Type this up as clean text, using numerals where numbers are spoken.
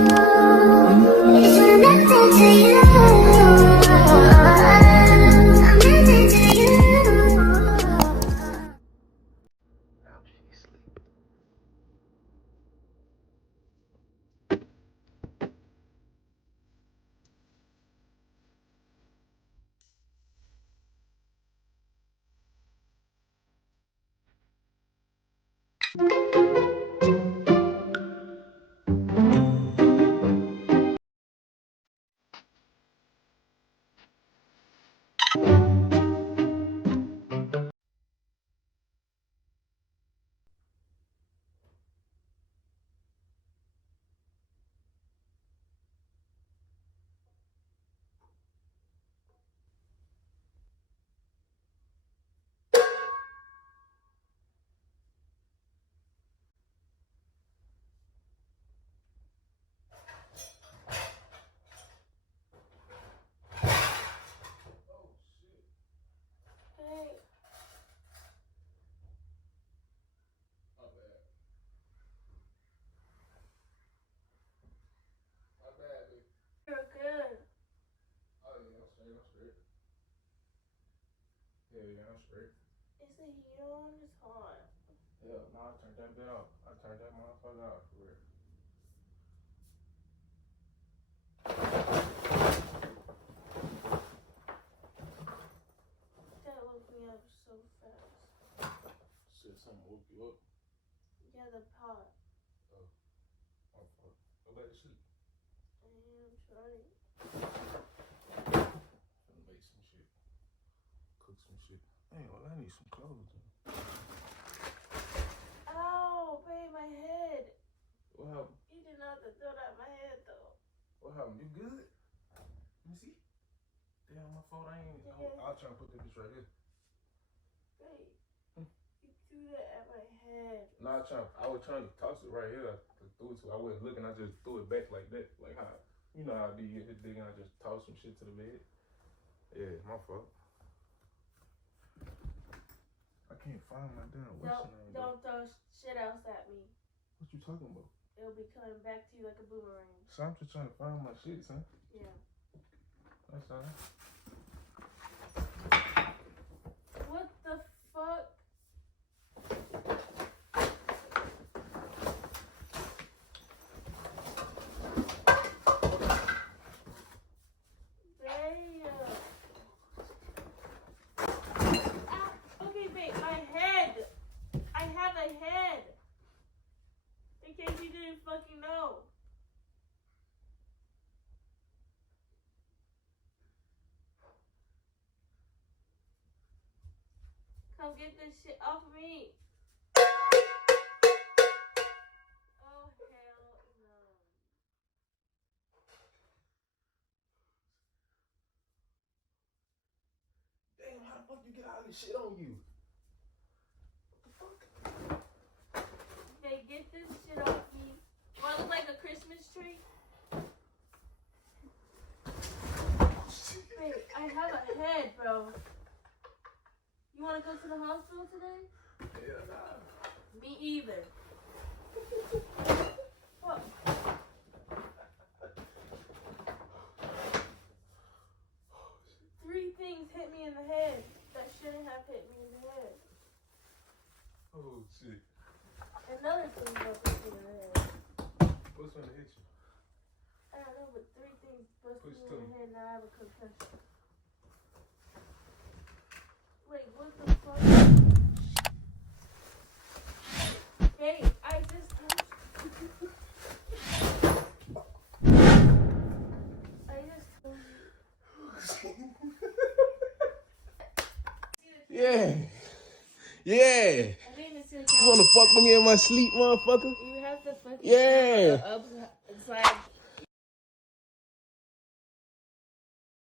It's connected to you. I'm connected to you. How she's sleeping. Hey, My bad. My bad, baby. you're good. Oh yeah, I'm straight. I'm straight. Yeah, I'm straight. Is the heat on? It's hot. Yeah, no, I turned that bit off. I turned that motherfucker off for real. That woke me up so fast. Shit, something woke you up. Yeah, the pot. Oh, my fault. Go back to sleep. I am trying. Finna make some shit. Cook some shit. Hey, well, I need some clothes. Ow, babe, my head. What happened? You did not have to throw that at my head, though. What happened? You good? Let me see. Damn, my fault. I ain't. Yeah. I'll try and put that bitch right here. Babe, you threw that at my head. No, I was trying to toss it right here. I threw it to. I wasn't looking. I just threw it back like that. Like how, you know how I be hit big and I just toss some shit to the bed. Yeah, my fault. I can't find my damn what's the name. Don't throw shit else at me. What you talking about? It'll be coming back to you like a boomerang. So I'm just trying to find my shit, son. Yeah. That's all. What the fuck? Damn. Ah, okay, babe, my head. I have a head. In case you didn't fucking know. Come get this shit off of me. Oh, hell no. Damn, how the fuck you get all this shit on you? What the fuck? Okay, get this shit off me. Do I look like a Christmas tree? Wait, I have a head, bro. You wanna go to the hospital today? Hell nah. Me either. Fuck. Three things hit me in the head that shouldn't have hit me in the head. Oh shit. Another thing that hit me in the head. What's gonna hit you? I don't know, but three things busted Push me to in me. the head and I have a concussion. Wait, what the fuck? Hey, I just touched. I just told you. Yeah. Yeah. I mean, it's in You wanna fuck with me in my sleep, motherfucker? You have to fucking Yeah. upside